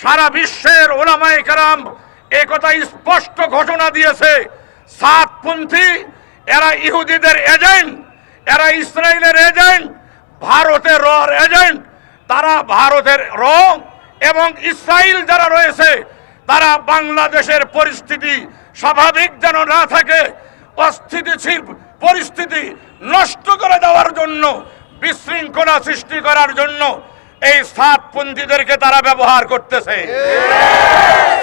সারা বিশ্বের ওলামায়ে কারাম একথা স্পষ্ট ঘোষণা দিয়েছে। সাতপন্থী, এরা ইহুদিদের এজেন্ট, এরা ইসরায়েলের এজেন্ট, ভারতের রর এজেন্ট। তারা ভারতের র এবং ইসরায়েল যারা রয়েছে, তারা বাংলাদেশের পরিস্থিতি স্বাভাবিক যেন না থাকে, অস্থিতিশীল পরিস্থিতি নষ্ট করে দেওয়ার জন্য, বিশৃঙ্খলা সৃষ্টি করার জন্য এই সাতপন্থীদেরকে তারা ব্যবহার করতেছে।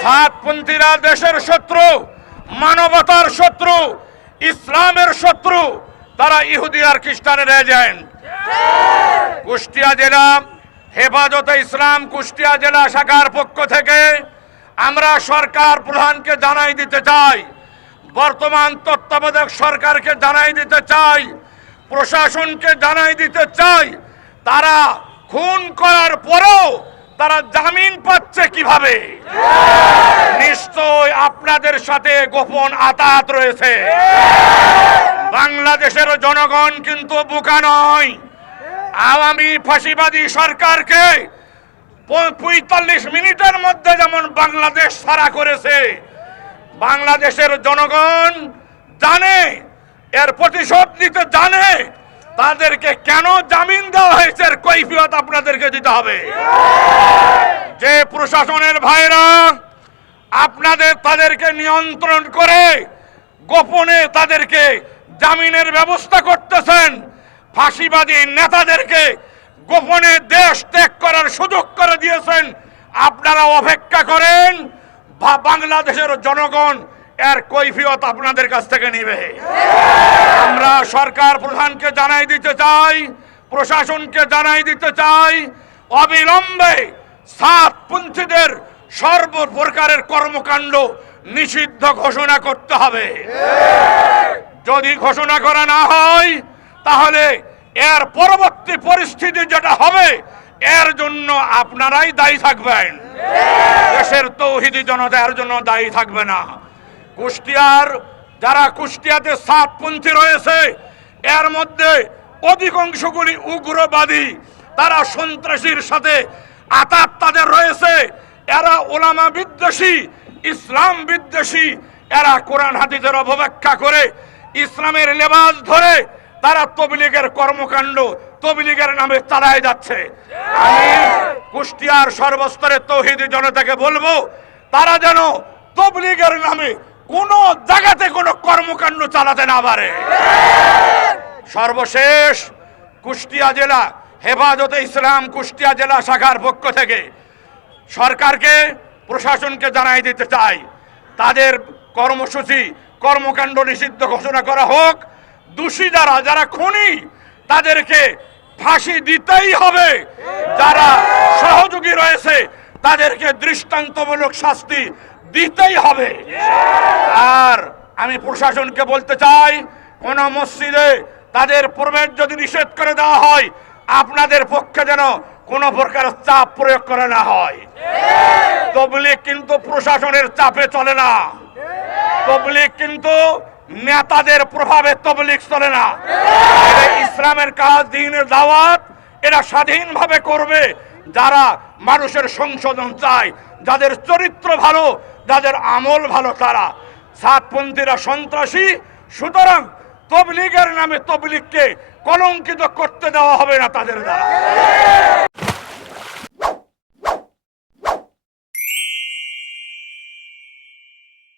সাতপন্থীরা দেশের শত্রু, মানবতার শত্রু, ইসলামের শত্রু, তারা ইহুদি আর খ্রিস্টানের এজেন্ট। কুষ্টিয়া জেলা, হেফাজতে ইসলাম কুষ্টিয়া জেলা শাখার পক্ষ থেকে আমরা সরকার প্রধানকে জানাই দিতে চাই, বর্তমান তত্ত্বাবধায়ক সরকারকে জানাই দিতে চাই, প্রশাসনকে জানাই দিতে চাই, তারা খুন করার পরেও তারা জামিন পাচ্ছে কীভাবে? নিশ্চয় আপনাদের সাথে গোপন আতাত রয়েছে। বাংলাদেশের জনগণ কিন্তু বোকা নয়। আওয়ামী ফাঁসিবাদী সরকারকে পঁয়তাল্লিশ মিনিটের মধ্যে যেমন বাংলাদেশ সারা করেছে, বাংলাদেশের জনগণ জানে, এর প্রতিশোধ নিতে জানে তাদেরকে কেন জামিন দেওয়া হয়েছে? কৈফিয়ত আপনাদেরকে দিতে হবে। যে প্রশাসনের ভাইরা আপনাদের, তাদেরকে নিয়ন্ত্রণ করে গোপনে তাদেরকে জামিনের ব্যবস্থা করতেছেন। ফাঁসিবাদী নেতাদেরকে গোপনে দেশ ত্যাগ করার সুযোগ করে দিয়েছেন। আপনারা অপেক্ষা করেন বাংলাদেশের জনগণ এর কৈফিয়ত আপনাদের কাছ থেকে নিবে। আমরা সরকার প্রধানকে জানাই দিতে চাই, প্রশাসনকে জানাই দিতে চাই, অবিলম্বে সাতপন্থীদের সর্বপ্রকারের কর্মকাণ্ড নিষিদ্ধ ঘোষণা করতে হবে। যদি ঘোষণা করা না হয়, তাহলে এর পরবর্তী পরিস্থিতি যেটা হবে, এর জন্য আপনারাই দায়ী থাকবেন। দেশের তৌহিদি জনতা এর জন্য দায়ী থাকবে না। কুষ্টিয়ার, যারা কুষ্টিয়াতে সাতপন্থী রয়েছে, এর মধ্যে অধিকাংশগুলি উগ্রবাদী। তারা সন্ত্রাসীর সাথে আতাত তাদের রয়েছে। এরা ওলামা বিদ্বেষী, ইসলাম বিদ্বেষী। এরা কোরআন হাদিসের অপব্যাখ্যা করে ইসলামের লেবাস ধরে তারা তবলিগের কর্মকাণ্ড, তবলিগের নামে চালায় যাচ্ছে। আমি কুষ্টিয়ার সর্বস্তরে তৌহিদি জনতাকে বলব, তারা যেন তবলিগের নামে কোন জায়গাতে কোনো কর্মকাণ্ড চালাতে না পারে। সর্বশেষ কুষ্টিয়া জেলা, হেফাজতে ইসলাম কুষ্টিয়া জেলা শাখার পক্ষ থেকে সরকারকে, প্রশাসনকে জানাই দিতে চাই। তাদের কর্মসূচি, কর্মকাণ্ড নিষিদ্ধ ঘোষণা করা হোক। দোষী যারা যারা খুনি, তাদেরকে ফাঁসি দিতেই হবে। যারা সহযোগী রয়েছে, তাদেরকে দৃষ্টান্তমূলক শাস্তি দিতেই হবে। আর আমি প্রশাসনকে বলতে চাই, কোন মসজিদে তাদের প্রবেশ যদি নিষেধ করে দেওয়া হয়, আপনাদের পক্ষে যেন কোন প্রকার চাপ প্রয়োগ করে না হয়। তবলিগ কিন্তু প্রশাসনের চাপে চলে না। তবলিগ কিন্তু নেতাদের প্রভাবে তবলিগ চলে না। ইসলামের কাজ, দিনের দাওয়াত, এরা স্বাধীনভাবে করবে। যারা মানুষের সংশোধন চায়, যাদের চরিত্র ভালো যাদের আমল ভালো তারা। সাতপন্থীরা সন্ত্রাসী, সুতরাং তবলিগের নামে তবলিগকে কলঙ্কিত করতে দেওয়া হবে না তাদের দ্বারা।